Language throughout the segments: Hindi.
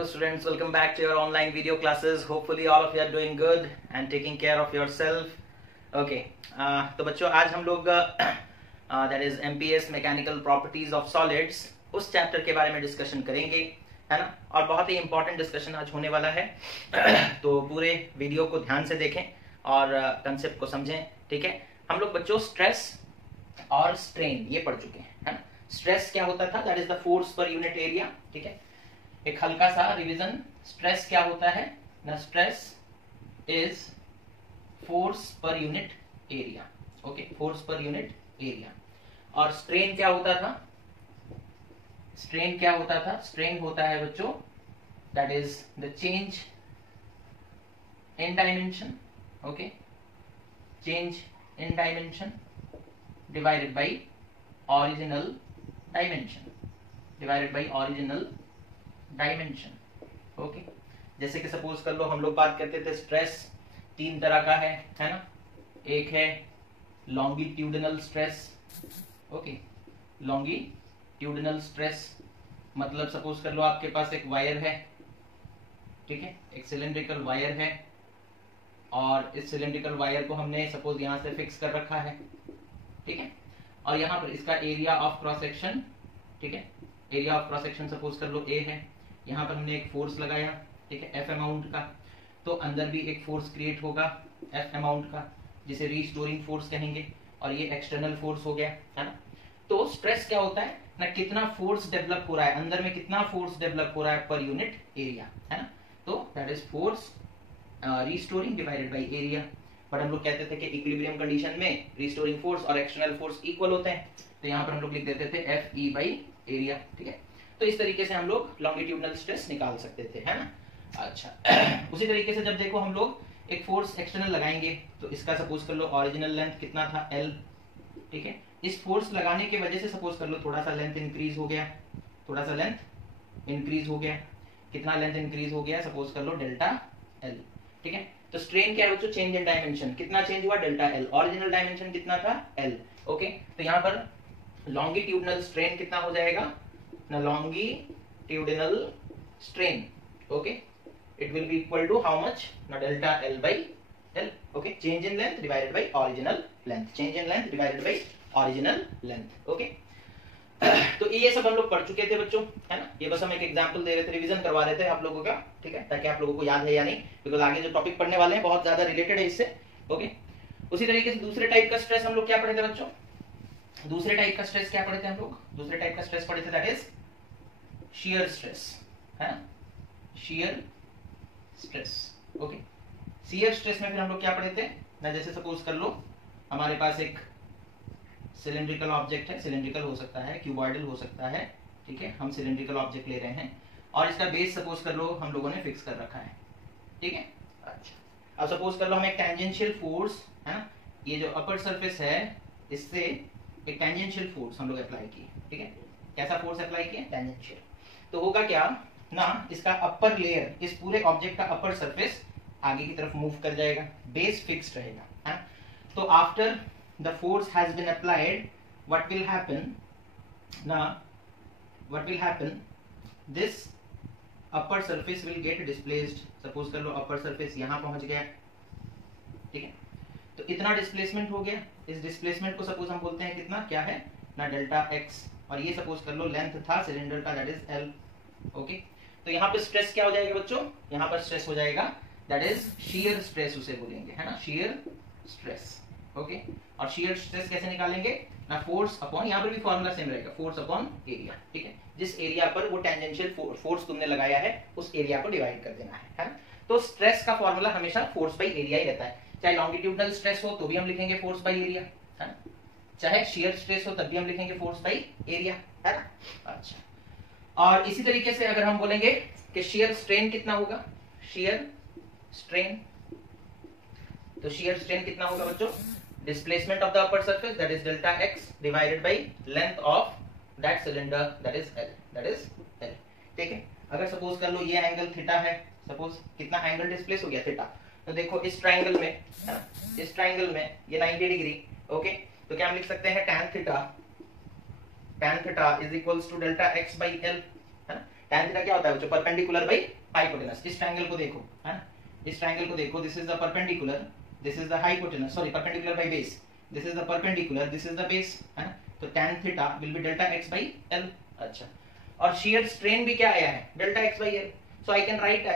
Hello students, welcome back to your online video classes. Hopefully all of you are doing good and taking care of yourself. Okay, तो बच्चों आज हम लोग that is MPS Mechanical Properties of Solids उस चैप्टर के बारे में डिस्कशन करेंगे, है ना। और बहुत ही इंपॉर्टेंट डिस्कशन आज होने वाला है तो पूरे वीडियो को ध्यान से देखें और कंसेप्ट को समझें, ठीक है। हम लोग बच्चों स्ट्रेस और स्ट्रेन ये पढ़ चुके हैं, है ना। स्ट्रेस क्या होता था, that is the force per unit area, ठीक है। एक हल्का सा रिवीजन, स्ट्रेस क्या होता है ना, stress is force per unit area, okay, force per unit area. और स्ट्रेन क्या होता था, स्ट्रेन क्या होता था, स्ट्रेन होता है बच्चों that is the change in dimension, okay, change in dimension divided by original dimension, divided by original dimension, okay. जैसे कि सपोज कर लो हम लोग बात करते थे स्ट्रेस तीन तरह का है ना। एक है longitudinal stress, okay, longitudinal stress मतलब सपोज कर लो आपके पास एक वायर है, ठीक है, एक सिलेंड्रिकल वायर है और इस सिलेंड्रिकल वायर को हमने सपोज यहां से फिक्स कर रखा है, ठीक है। और यहां पर इसका एरिया ऑफ क्रॉस सेक्शन, ठीक है, area of cross section suppose कर लो ए है। यहां पर हमने एक फोर्स लगाया, ठीक है, एफ अमाउंट का, तो अंदर भी एक फोर्स क्रिएट होगा एफ अमाउंट का, जिसे रीस्टोरिंग फोर्स कहेंगे, और ये एक्सटर्नल फोर्स हो गया, है ना। तो स्ट्रेस क्या होता है ना, कितना फोर्स डेवलप हो रहा है, अंदर में कितना फोर्स डेवलप हो रहा है पर यूनिट एरिया, है ना। तो that is force restoring divided by area. But हम लोग कहते थे कि इक्विलिब्रियम कंडीशन में रीस्टोरिंग फोर्स और एक्सटर्नल फोर्स इक्वल होते हैं, तो यहाँ पर हम लोग लिख देते थे एफ ई बाई एरिया, ठीक है। तो इस तरीके से हम लोग लॉन्गिट्यूडिनल स्ट्रेस निकाल सकते थे, है ना। अच्छा उसी तरीके से जब देखो हम लोग एक फोर्स एक्सटर्नल लगाएंगे, तो इसका सपोज कर लो ओरिजिनल लेंथ कितना था L, ठीक है। इस फोर्स लगाने की वजह से सपोज कर लो थोड़ा सा लेंथ इंक्रीज हो गया, थोड़ा सा लेंथ इंक्रीज हो गया, कितना लेंथ इंक्रीज हो गया, सपोज कर लो डेल्टा L, ठीक है। तो स्ट्रेन क्या है बच्चों, चेंज इन डायमेंशन, कितना चेंज हुआ, डेल्टा L, ओरिजिनल डायमेंशन कितना था L, ओके। तो यहाँ पर लॉन्गिट्यूडिनल स्ट्रेन कितना हो जाएगा ना, longitudinal strain, okay, it will be equal to how much now delta L by L, okay, change in length divided by original length, change in length divided by original length, okay। तो ये सब हम लोग पढ़ चुके थे बच्चों, है ना। ये बस हम एक एग्जांपल दे रहे थे, रिवीजन करवा रहे थे आप लोगों का, ठीक है, ताकि आप लोगों को याद है या नहीं, बिकॉज आगे जो टॉपिक पढ़ने वाले हैं बहुत ज्यादा रिलेटेड है इससे, ओके। उसी तरीके से दूसरे टाइप का स्ट्रेस हम लोग क्या पढ़े थे बच्चों, दूसरे टाइप का स्ट्रेस क्या पढ़े थे हम लोग, दूसरे टाइप का स्ट्रेस पढ़े थे दैट इज shear stress, है shear stress, okay. shear stress में फिर हम लोग क्या पढ़े थे ना, जैसे सपोज कर लो हमारे पास एक सिलेंड्रिकल ऑब्जेक्ट है, सिलेंड्रिकल हो सकता है, क्यूबॉइडल हो सकता है, ठीक है, हम सिलेंड्रिकल ऑब्जेक्ट ले रहे हैं और इसका बेस सपोज कर लो हम लोगों ने फिक्स कर रखा है, ठीक है। अच्छा अब सपोज कर लो हम एक टेंजेंशियल फोर्स, है ना, ये जो अपर सरफेस है इससे एक टेंजेंशियल फोर्स हम लोग अप्लाई किए, ठीक है। कैसा फोर्स अप्लाई किया, टेंजेंशियल। तो होगा क्या ना, इसका अपर लेयर, इस पूरे ऑब्जेक्ट का अपर सरफेस आगे की तरफ मूव कर जाएगा, बेस फिक्स्ड रहेगा, है। तो after the force has been applied, what will happen ना, what will happen, this upper surface will get displaced. Suppose कर लो अपर सरफेस यहां पहुंच गया, ठीक है, तो इतना डिस्प्लेसमेंट हो गया। इस डिस्प्लेसमेंट को सपोज हम बोलते हैं कितना, क्या है ना, डेल्टा एक्स, और ये सपोज कर लो लेंथ था सिलेंडर का दैट इज L, ओके। तो यहाँ पे स्ट्रेस क्या हो जाएगा बच्चों, यहाँ पर स्ट्रेस हो जाएगा दैट इज शियर स्ट्रेस उसे बोलेंगे, है ना, शियर स्ट्रेस, ओके। और शियर स्ट्रेस कैसे निकालेंगे ना, फोर्स अपॉन, यहाँ पर भी फॉर्मूला सेम रहेगा, फोर्स अपॉन एरिया, ठीक है। जिस एरिया पर वो टेंजेंशियल फोर्स तुमने लगाया है उस एरिया को डिवाइड कर देना है ना। तो स्ट्रेस का फॉर्मूला हमेशा फोर्स बाई एरिया ही रहता है, चाहे लॉन्गिट्यूडिनल स्ट्रेस हो तो भी हम लिखेंगे फोर्स बाई एरिया, है ना, चाहे शियर स्ट्रेस हो तब भी हम लिखेंगे फोर्स बाई एरिया, है ना। अच्छा और इसी तरीके से अगर हम बोलेंगे कि शियर स्ट्रेन कितना होगा, शियर स्ट्रेन, तो शियर स्ट्रेन कितना होगा बच्चों, displacement of the upper surface that is delta x divided by length of that cylinder that is L, that is L, ठीक है। अगर सपोज कर लो ये एंगल थीटा है, सपोज कितना एंगल डिस्प्लेस हो गया, थीटा। तो देखो इस ट्राइंगल में, है ना, इस ट्राइंगल में ये 90 डिग्री, ओके। तो क्या हम लिख सकते हैं tan theta is equals to delta x by L, है ना। tan थीटा क्या होता है बच्चों, परपेंडिकुलर बाई हाइपोटेनस। इस ट्रायंगल को देखो, है ना, इस ट्रायंगल को देखो, this is the perpendicular, this is the hypotenuse, sorry perpendicular by base, this is the perpendicular, this is the base, है ना, तो tan theta will be delta x by l। अच्छा, और shear strain भी क्या आया है, delta x by l, so I can write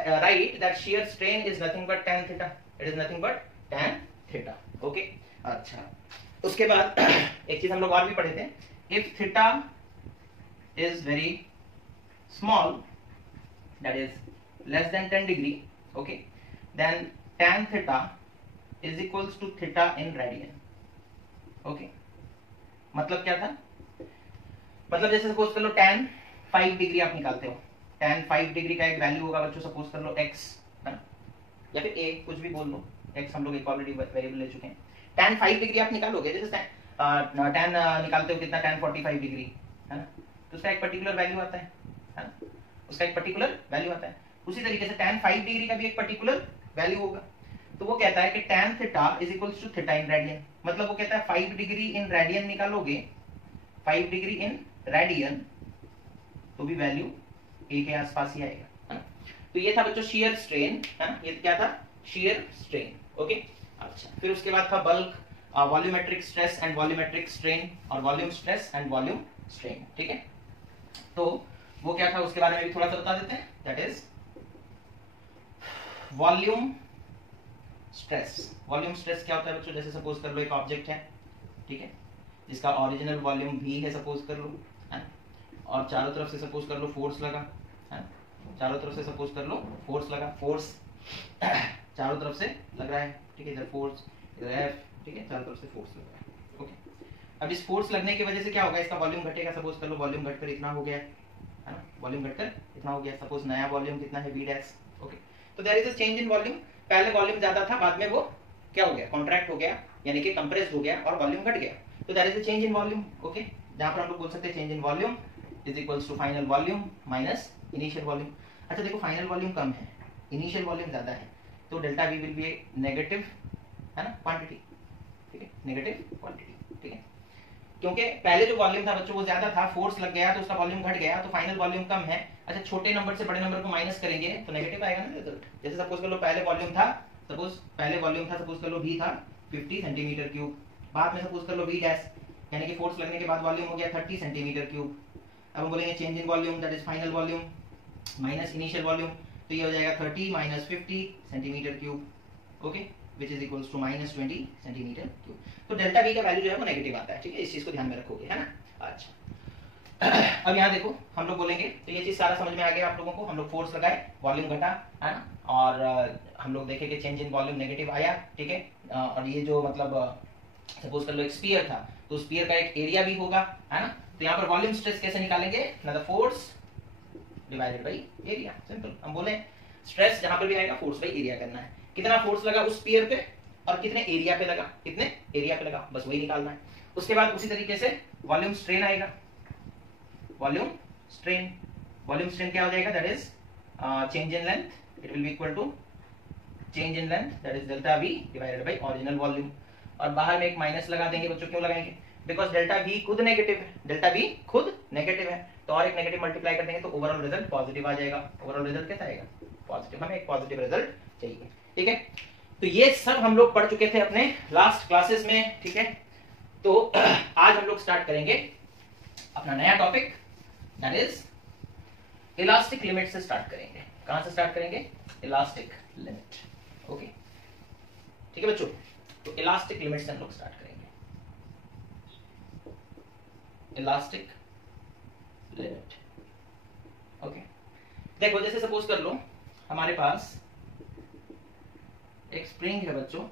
that shear strain is nothing but tan theta, it is nothing but tan theta, okay। अच्छा, उसके बाद एक चीज हम लोग और भी पढ़े थे, if theta is very small, that is less than 10 degree, okay, then tan theta is equals to theta in radian, okay। मतलब क्या था, मतलब जैसे सपोज कर लो tan 5 डिग्री आप निकालते हो, tan 5 डिग्री का एक वैल्यू होगा बच्चों, सपोज कर लो x, है ना, या फिर a, कुछ भी बोल लो, x हम लोग एक ऑलरेडी वेरिएबल ले चुके हैं। tan 5 डिग्री आप निकालोगे, जैसे tan निकालते हो कितना, tan 45 डिग्री, है ना, तो उसका एक पर्टिकुलर वैल्यू आता है ना, उसका एक पर्टिकुलर वैल्यू आता है। उसी तरीके से tan 5 डिग्री का भी एक पर्टिकुलर वैल्यू होगा। तो वो कहता है कि tan theta is equals to theta in radian, मतलब वो कहता है 5 डिग्री इन रेडियन निकालोगे, 5 डिग्री इन रेडियन, तो भी वैल्यू a के आसपास ही आएगा, है ना। तो ये था बच्चों शियर स्ट्रेन, है ना, ये क्या था, शियर स्ट्रेन, ओके। अच्छा, फिर उसके बाद था bulk, volumetric stress and volumetric strain, और volume stress and volume strain, ठीक है। तो वो क्या था उसके बारे में भी थोड़ा सा बता देते हैं, that is volume stress. Volume stress क्या होता है बच्चों, जैसे सपोज कर लो एक ऑब्जेक्ट है, ठीक है, जिसका ओरिजिनल वॉल्यूम v है, सपोज कर लो, है ना, और चारों तरफ से सपोज कर लो फोर्स लगा, है ना, चारों तरफ से सपोज कर लो फोर्स लगा, फोर्स चारों तरफ से लग रहा है, ठीक है, इधर फोर्स, इधर F, ठीक है, चारों तरफ से फोर्स लग रहा है, ओके। अब इस फोर्स लगने की वजह से क्या होगा, इसका वॉल्यूम घटेगा, सपोज कर लो वॉल्यूम घटकर इतना हो गया है ना, वॉल्यूम घटकर इतना हो गया, सपोज नया वॉल्यूम कितना है v डैश, ओके। तो there is a change in volume, पहले वॉल्यूम ज्यादा था, बाद में वो क्या हो गया, कॉन्ट्रैक्ट हो गया, यानी कि कंप्रेस्ड हो गया और वॉल्यूम घट गया, तो there is a change in volume, okay. जहां पर हम लोग बोल सकते हैं change in volume is equals to final volume minus initial volume. अच्छा देखो, फाइनल वॉल्यूम कम है, इनिशियल वॉल्यूम ज्यादा है, तो delta we will be negative, है ना, क्वांटिटी, ठीक है, नेगेटिव क्वांटिटी, ठीक है, क्योंकि पहले जो वॉल्यूम था बच्चों वो ज्यादा था, फोर्स लग गया तो उसका वॉल्यूम घट गया, तो फाइनल वॉल्यूम कम है। अच्छा, छोटे नंबर से बड़े नंबर को माइनस करेंगे तो नेगेटिव आएगा ना रिजल्ट। जैसे सपोज कर लो पहले वॉल्यूम था, सपोज कर लो v था 50 सेंटीमीटर क्यूब, बाद में सपोज कर लो v डैश, यानी कि फोर्स लगने के बाद वॉल्यूम हो गया 30 सेंटीमीटर क्यूब। अब हम बोलेंगे change in volume, that is final volume minus initial volume, तो ये हो जाएगा 30 minus 50 centimetre cube, okay, which is equals to minus 20 centimetre cube. तो डेल्टा वी का वैल्यू जो है वो नेगेटिव आता है, ठीक है, इस चीज को ध्यान में रखोगे, है ना। अच्छा, अब यहाँ देखो हम लोग बोलेंगे, तो ये चीज सारा समझ में आ गया आप लोगों को, हम लोग फोर्स लगाए, वॉल्यूम घटा, है ना, और हम लोग देखे कि चेंज इन वॉल्यूम नेगेटिव आया, ठीक है, और ये जो मतलब सपोज कर लो एक स्फीयर था, तो स्फीयर का एक एरिया भी होगा, है ना, तो यहाँ पर वॉल्यूम स्ट्रेस कैसे निकालेंगे, ना force divided by area, simple. हम बोले स्ट्रेस जहां पर भी आएगा फोर्स बाई एरिया करना है, कितना फोर्स लगा उस स्फीयर पे और कितने एरिया पे लगा, कितने एरिया पे लगा, बस वही निकालना है। उसके बाद उसी तरीके से वॉल्यूम स्ट्रेन आएगा, वॉल्यूम स्ट्रेन, वॉल्यूम स्ट्रेन क्या हो जाएगा, that is change in length, it will be equal to change in length, that is delta V divided by original volume, और बाहर में एक माइनस लगा देंगे बच्चों, क्यों लगाएंगे, बिकॉज डेल्टा वी खुद नेगेटिव है, डेल्टा वी खुद नेगेटिव है, तो और एक नेगेटिव मल्टीप्लाई कर देंगे तो ओवरऑल रिजल्ट पॉजिटिव आ जाएगा। ओवरऑल रिजल्ट कैसा आएगा, पॉजिटिव, हमें एक पॉजिटिव रिजल्ट चाहिए, ठीक है। तो ये सब हम लोग पढ़ चुके थे अपने लास्ट क्लासेस में, ठीक है। तो आज हम लोग स्टार्ट करेंगे अपना नया topic, that is elastic limit से स्टार्ट करेंगे। कहां से स्टार्ट करेंगे, इलास्टिक लिमिट, ओके, ठीक है बच्चों। तो इलास्टिक लिमिट से हम लोग स्टार्ट करेंगे, इलास्टिक लिमिट, ओके। देखो जैसे सपोज कर लो हमारे पास एक स्प्रिंग है बच्चों,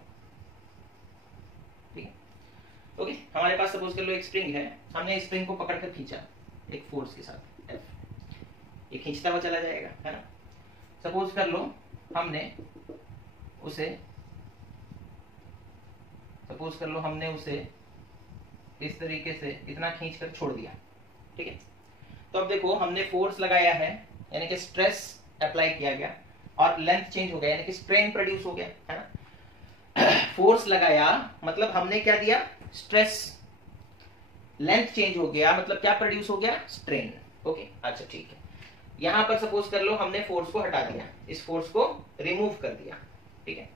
ठीक है, ओके, हमारे पास सपोज कर लो एक स्प्रिंग है, हमने इस स्प्रिंग को पकड़कर खींचा एक फोर्स के साथ F, ये खींचता हुआ चला जाएगा, है ना। सपोज कर लो हमने उसे इस तरीके से इतना खींचकर छोड़ दिया, ठीक है। तो अब देखो हमने फोर्स लगाया है, यानी कि स्ट्रेस अप्लाई किया गया, और लेंथ चेंज हो गया, यानी कि स्ट्रेन प्रोड्यूस हो गया, है ना। फोर्स लगाया मतलब हमने क्या दिया, स्ट्रेस, लेंथ चेंज हो गया मतलब क्या प्रोड्यूस हो गया, स्ट्रेन, ओके। अच्छा ठीक है, यहां पर सपोज कर लो हमने फोर्स को हटा दिया, इस फोर्स को रिमूव कर दिया, ठीक है।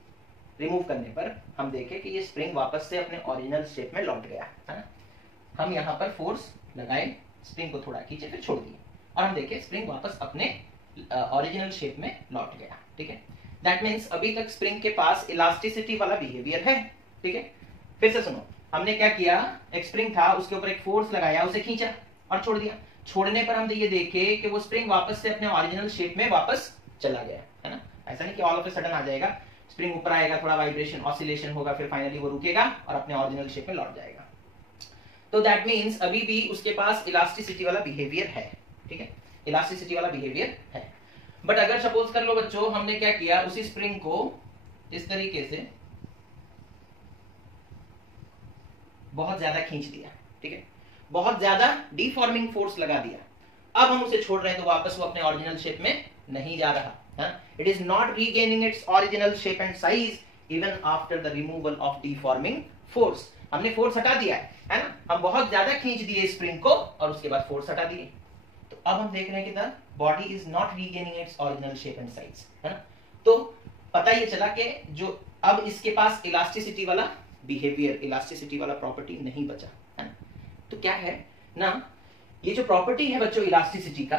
रिमूव करने पर हम देखें कि ये स्प्रिंग वापस से अपने ओरिजिनल शेप में लौट गया है ना। हम यहाँ पर फोर्स लगाए, स्प्रिंग को थोड़ा खींचे, फिर छोड़ दिए, और हम देखें स्प्रिंग वापस अपने ओरिजिनल शेप में लौट गया, ठीक है। दैट मीन्स अभी तक स्प्रिंग के पास इलास्टिसिटी वाला बिहेवियर है, ठीक है। फिर से सुनो, हमने क्या किया, एक स्प्रिंग था, उसके ऊपर एक फोर्स लगाया, उसे खींचा और छोड़ दिया। छोड़ने पर हम ये देखे कि वो स्प्रिंग वापस से अपने ओरिजिनल शेप में वापस चला गया, है ना। ऐसा नहीं कि ऑल ऑफ ए सडन आ जाएगा, स्प्रिंग ऊपर आएगा, थोड़ा वाइब्रेशन ऑसिलेशन होगा, फिर फाइनली वो रुकेगा और अपने ओरिजिनल शेप में लौट जाएगा। तो दैट मीन्स अभी भी उसके पास इलास्टिसिटी वाला बिहेवियर है, ठीक है, इलास्टिसिटी वाला बिहेवियर है। बट अगर सपोज कर लो बच्चों हमने क्या किया, उसी स्प्रिंग को इस तरीके से बहुत ज्यादा खींच दिया, ठीक है, बहुत ज्यादा डिफॉर्मिंग फोर्स लगा दिया, अब हम उसे छोड़ रहे हैं तो वापस वो अपने ओरिजिनल शेप में नहीं जा रहा है। It is not regaining its original shape and size even after the removal of deforming force. हमने फोर्स हटा दिया है ना, हम बहुत ज्यादा खींच दिए स्प्रिंग को और उसके बाद फोर्स हटा दिए, तो अब हम देख रहे हैं कि the body is not regaining its original shape and size, है ना। तो पता ये चला कि जो अब इसके पास इलास्टिसिटी वाला बिहेवियर, इलास्टिसिटी वाला प्रॉपर्टी नहीं बचा, है ना। तो क्या है ना, ये जो प्रॉपर्टी है बच्चों इलास्टिसिटी का,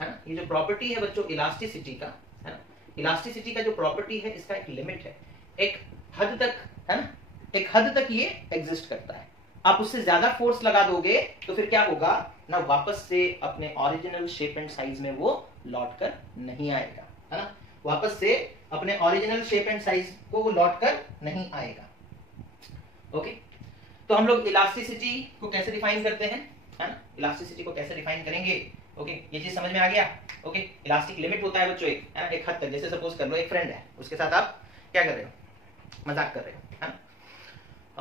है ना, ये जो प्रॉपर्टी है बच्चों इलास्टिसिटी का, है ना, इलास्टिसिटी का जो प्रॉपर्टी है इसका एक लिमिट है, एक हद तक, है ना, एक हद तक ये एग्जिस्ट करता है। आप उससे ज्यादा फोर्स लगा दोगे तो फिर क्या होगा ना, वापस से अपने ओरिजिनल शेप एंड साइज में वो लौट कर नहीं आएगा, है ना, वापस से अपने ओरिजिनल शेप एंड साइज को वो लौट कर नहीं आएगा। ओके, तो हम लोग इलास्टिसिटी को कैसे डिफाइन करते हैं, है ना, इलास्टिसिटी को कैसे डिफाइन करेंगे। ओके, ये चीज समझ में आ गया। ओके, इलास्टिक लिमिट होता है बच्चों एक, है ना, एक हद तक। जैसे सपोज कर लो एक फ्रेंड है, उसके साथ आप क्या कर रहे हो, मजाक कर रहे हो, है ना,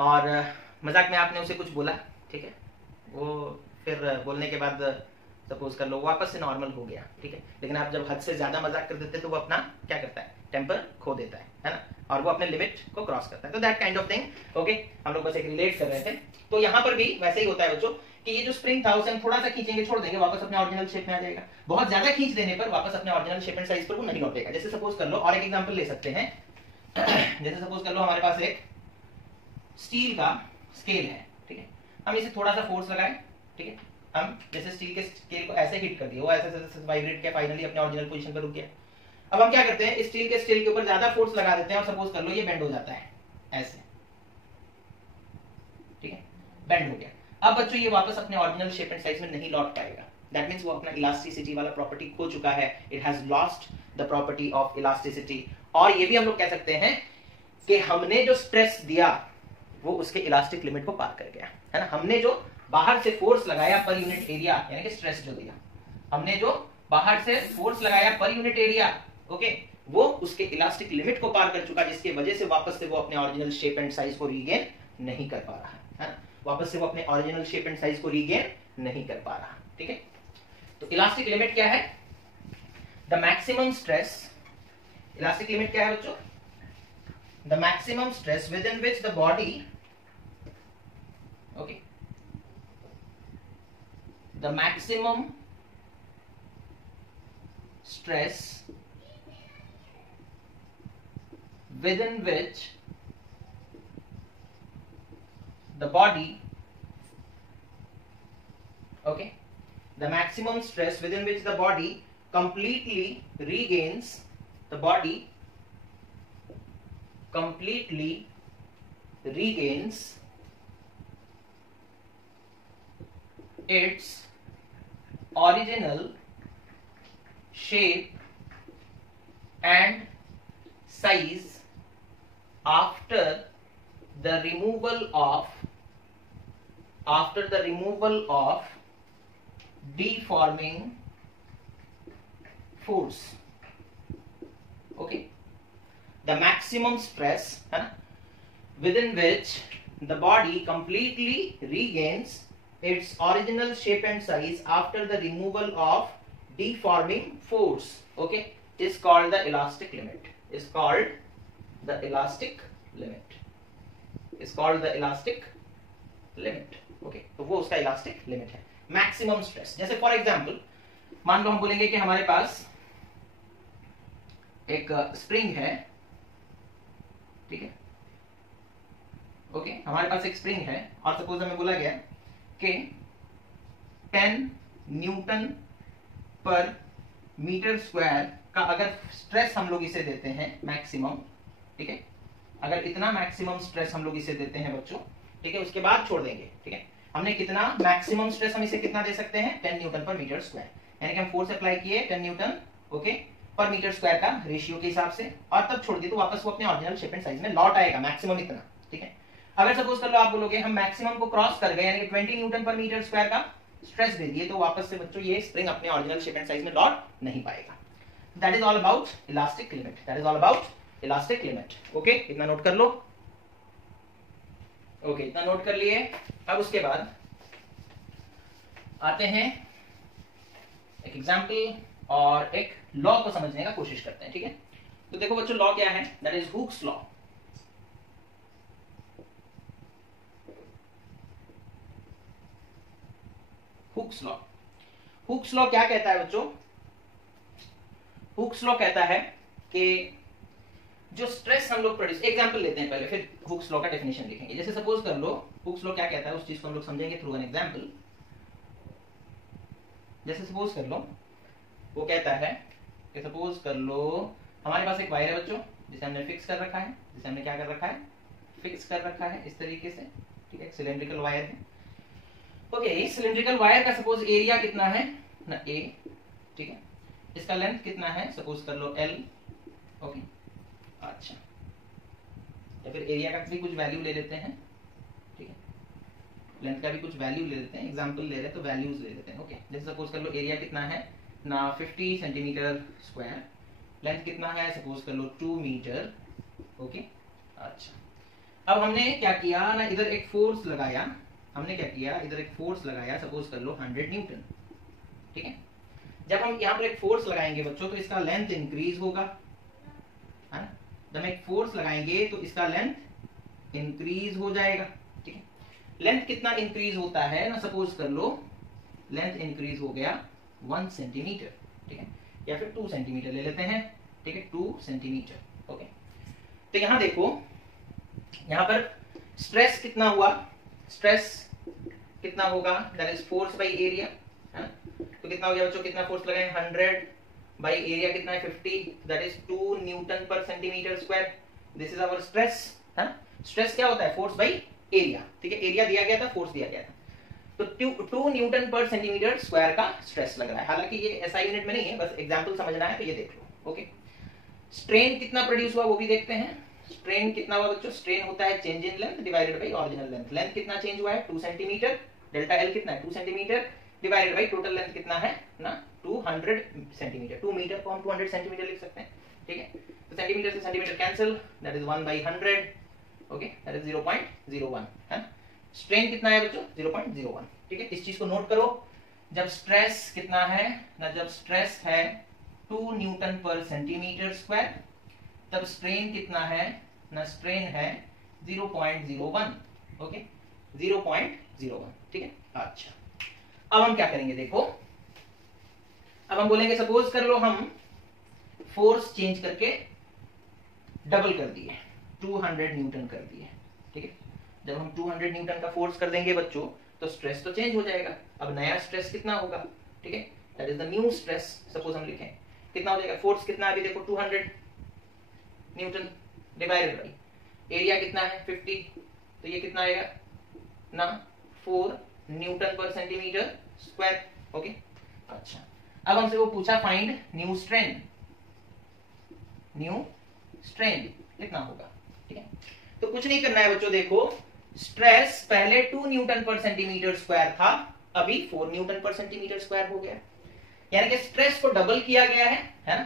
और मजाक में आपने उसे कुछ बोला, ठीक है, वो फिर बोलने के बाद सपोज कर लो वापस से नॉर्मल हो गया, ठीक है, लेकिन आप जब हद से ज्यादा मजाक कर देते तो वो अपना क्या करता है, टेम्पर खो देता है ना, और वो अपने लिमिट को क्रॉस करता है। तो that kind of thing. Okay, हम लोग बस एक रिलेट कर रहे थे। तो यहाँ पर भी वैसे ही होता है बच्चों कि ये जो स्प्रिंग था उसे हम थोड़ा सा खींचेंगे, छोड़ देंगे, वापस अपने ओरिजिनल शेप में आ जाएगा। बहुत ज्यादा खींच देने पर वापस अपने ओरिजिनल शेप एंड साइज पर वो नहीं लौटेगा। जैसे सपोज कर लो, और एक एग्जांपल ले सकते हैं जैसे सपोज कर लो हमारे पास एक स्टील का स्केल है, ठीक है, हम इसे थोड़ा सा फोर्स लगाए, ठीक है, हम जैसे स्टील के स्केल को ऐसे हिट कर दिया, वो ऐसे वाइब्रेट किया, फाइनली अपने ओरिजिनल पोजीशन पर रुक गया। अब हम क्या करते हैं, स्टील के ऊपर ज्यादा फोर्स लगा देते हैं और सपोज कर लो ये बेंड हो जाता है ऐसे, ठीक है, बेंड हो गया। अब बच्चों ये वापस अपने ओरिजिनल शेप एंड साइज में नहीं लौट पाएगा। दैट मींस वो अपना इलास्टिसिटी वाला प्रॉपर्टी खो चुका है। It has lost the property of elasticity. और ये भी हम लोग कह सकते हैं कि हमने जो स्ट्रेस दिया वो उसके इलास्टिक लिमिट को पार कर गया, है ना। हमने जो बाहर से फोर्स लगाया पर यूनिट एरिया, यानी कि स्ट्रेस जो दिया, हमने जो बाहर से फोर्स लगाया पर यूनिट एरिया, ओके, वो उसके इलास्टिक लिमिट को पार कर चुका, जिसकी वजह से वापस से वो अपने ओरिजिनल शेप एंड साइज को रीगेन नहीं कर पा रहा है ना। वापस से वो अपने ओरिजिनल शेप एंड साइज को रीगेन नहीं कर पा रहा, ठीक है। तो इलास्टिक लिमिट क्या है, the maximum stress, elastic limit क्या है बच्चों, the maximum stress within which the body, okay, the maximum stress within which the body, okay, the maximum stress within which the body completely regains, the body completely regains its original shape and size after the removal of deforming force, okay, the maximum stress, है ना, within which the body completely regains its original shape and size after the removal of deforming force, okay, is called the elastic limit, is called the elastic limit, is called the elastic limit, okay। तो वो उसका elastic limit है, maximum stress। जैसे for example मान लो हम बोलेंगे कि हमारे पास एक स्प्रिंग है, ठीक है, ओके, हमारे पास एक स्प्रिंग है और सपोज हमें बोला गया कि 10 न्यूटन पर मीटर स्क्वायर का अगर स्ट्रेस हम लोग इसे देते हैं मैक्सिमम, ठीक है, अगर इतना मैक्सिमम स्ट्रेस हम लोग इसे देते हैं बच्चों, ठीक है, उसके बाद छोड़ देंगे, ठीक है, हमने कितना मैक्सिमम स्ट्रेस हम इसे कितना दे सकते हैं 10 न्यूटन पर मीटर स्क्वायर, यानी कि हम फोर्स अप्लाई किए 10 न्यूटन, ओके, पर मीटर स्क्वायर का रेशियो के हिसाब से, और तब छोड़ दिए तो वापस वो अपने ओरिजिनल शेप एंड साइज में लौट आएगा मैक्सिमम इतना, ठीक है। अगर सपोज कर लो आप बोलोगे हम मैक्सिमम को क्रॉस कर गए, यानी कि 20 न्यूटन पर मीटर स्क्वायर का स्ट्रेस दे दिए, तो वापस से बच्चों ये स्प्रिंग अपने ओरिजिनल शेप एंड साइज में लौट नहीं पाएगा। That is all about elastic limit, that is all about elastic limit, okay, इतना नोट कर लो, ओके, इतना नोट कर लिए। अब उसके बाद आते हैं एक एग्जाम्पल और एक लॉ को समझने का कोशिश करते हैं, ठीक है। तो देखो बच्चों लॉ क्या है, that is Hooke's law. Hooke's law, hooks law क्या कहता है बच्चों, हुक्स लॉ कहता है कि जो स्ट्रेस हम लोग प्रोड्यूस, एग्जांपल लेते हैं पहले, फिर हुक्स लॉ का डेफिनेशन लिखेंगे। जैसे सपोज कर लो हुक्स लॉ क्या कहता है उस चीज को हम लोग समझेंगे थ्रू एन एग्जांपल। जैसे सपोज कर लो वो कहता है कि सपोज कर लो हमारे पास एक वायर है बच्चों, जिसे हमने फिक्स कर रखा है, जिसे हमने क्या कर रखा है, फिक्स कर रखा है इस तरीके से, ठीक है, सिलेंड्रिकल वायर है, ओके। इस सिलेंड्रिकल वायर का सपोज एरिया कितना है ना ए, ठीक है, इसका लेंथ कितना है सपोज कर लो एल, ओके, अच्छा, या फिर एरिया का भी कुछ वैल्यू ले लेते हैं, ठीक है, लेंथ का भी कुछ वैल्यू ले लेते हैं, एग्जांपल ले रहे हैं तो वैल्यूज ले लेते हैं, ओके। जैसे सपोज कर लो एरिया कितना है ना 50 सेंटीमीटर स्क्वायर, लेंथ कितना है सपोज कर लो 2 मीटर, ओके, अच्छा। अब हमने क्या किया ना, इधर एक फोर्स लगाया, हमने क्या किया, इधर एक फोर्स लगाया सपोज कर लो 100 न्यूटन, ठीक है। जब हम यहाँ पर एक फोर्स लगाएंगे बच्चों तो इसका लेंथ इंक्रीज होगा, है ना, जब एक फोर्स लगाएंगे तो इसका लेंथ इंक्रीज हो जाएगा, ठीक है। लेंथ कितना इंक्रीज होता है ना, सपोज कर लो लेंथ इंक्रीज हो गया 1 सेंटीमीटर, ठीक है, या फिर 2 सेंटीमीटर ले लेते हैं, ठीक है, 2 सेंटीमीटर, ओके। तो यहां देखो, यहां पर स्ट्रेस कितना हुआ, स्ट्रेस कितना होगा, that is force by area, है ना। तो कितना हो गया बच्चों, कितना फोर्स लगाए 100 बाय एरिया कितना है 50, that is 2 newton per centimetre square, this is our stress, है ना। स्ट्रेस क्या होता है, फोर्स बाय एरिया, ठीक है, एरिया दिया गया था, फोर्स दिया गया था, तो 2 न्यूटन पर सेंटीमीटर स्क्वायर का स्ट्रेस लग रहा है। हालांकि ये ऐसा यूनिट में नहीं है, बस एग्जांपल समझना है तो ये देख लो, ओके। स्ट्रेन कितना प्रोड्यूस हुआ वो भी देखते हैं, स्ट्रेन कितना हुआ बच्चों, स्ट्रेन होता है change in length divided by original length, length कितना चेंज हुआ है 2 सेंटीमीटर, डेल्टा एल कितना है 2 centimetre divided by total length कितना है ना 200 सेंटीमीटर, 2 मीटर को हम 200 सेंटीमीटर लिख सकते हैं, ठीक है। तो सेंटीमीटर से centimetre cancel, that is 1/100, okay, that is 0.01, है। स्ट्रेन कितना है बच्चों 0.01, ठीक है। इस चीज को नोट करो, जब स्ट्रेस कितना है ना, जब स्ट्रेस है 2 न्यूटन पर सेंटीमीटर स्क्वायर, तब स्ट्रेन कितना है ना, स्ट्रेन है 0.01, ओके, 0.01, ठीक है, अच्छा। अब हम क्या करेंगे देखो, अब हम बोलेंगे सपोज कर लो हम फोर्स चेंज करके डबल कर दिए, 200 न्यूटन कर दिए, ठीक है। जब हम 200 न्यूटन का फोर्स कर देंगे बच्चों तो स्ट्रेस तो चेंज हो जाएगा, अब नया स्ट्रेस कितना होगा, ठीक है, that is the new stress. Suppose हम लिखें कितना हो जाएगा, फोर्स कितना है अभी देखो 200 न्यूटन डिवाइडेड बाई एरिया कितना है 50, तो ये कितना आएगा ना 4 Newton per centimetre square, okay, अच्छा। अब हमसे वो पूछा find new strain, new strain कितना होगा, ठीक है। तो कुछ नहीं करना है बच्चों, देखो स्ट्रेस पहले 2 न्यूटन पर सेंटीमीटर स्क्वायर था, अभी 4 न्यूटन पर सेंटीमीटर स्क्वायर हो गया, यानी कि स्ट्रेस को डबल किया गया है ना,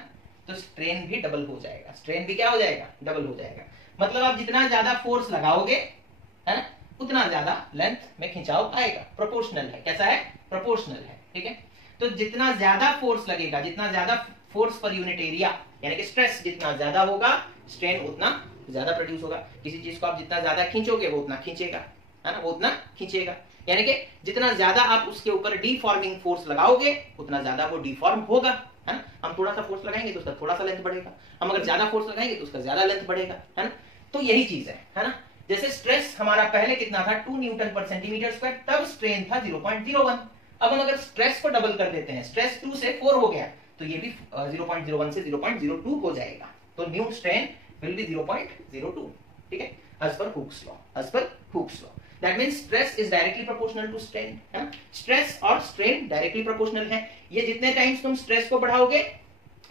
तो स्ट्रेन भी डबल हो जाएगा, स्ट्रेन भी क्या हो जाएगा डबल हो जाएगा। मतलब आप जितना ज्यादा फोर्स लगाओगे है ना, उतना ज्यादा लेंथ में खिंचाव आएगा, प्रोपोर्शनल है, कैसा है प्रोपोर्शनल है, ठीक है। तो जितना ज्यादा फोर्स लगेगा, जितना ज्यादा फोर्स पर यूनिट एरिया, यानी कि स्ट्रेस जितना ज्यादा होगा स्ट्रेन उतना ज्यादा प्रोड्यूस होगा। किसी चीज को आप जितना ज्यादा खींचोगे वो उतना खींचेगा, है ना, वो उतना खींचेगा। यानी कि जितना ज्यादा आप उसके ऊपर डीफॉर्मिंग फोर्स लगाओगे उतना ज्यादा वो डीफॉर्म होगा, है ना। हम थोड़ा सा फोर्स लगाएंगे तो उसका थोड़ा सा लेंथ बढ़ेगा, हम अगर ज्यादा फोर्स लगाएंगे तो उसका ज्यादा लेंथ बढ़ेगा, है ना। तो यही चीज है ना। जैसे स्ट्रेस हमारा पहले कितना था 2 न्यूटन पर सेंटीमीटर स्क्वायर, तब स्ट्रेन था 0.01। अब हम अगर स्ट्रेस को डबल कर देते हैं, स्ट्रेस 2 से 4 हो गया, तो ये भी 0.01 से 0.02 हो जाएगा, तो न्यू स्ट्रेन विल बी 0.02, ठीक है, as per Hooke's law, as per Hooke's law. That means stress is directly proportional to strain, है ना। स्ट्रेस और स्ट्रेन डायरेक्टली प्रोपोर्शनल है, ये जितने टाइम्स तुम स्ट्रेस को बढ़ाओगे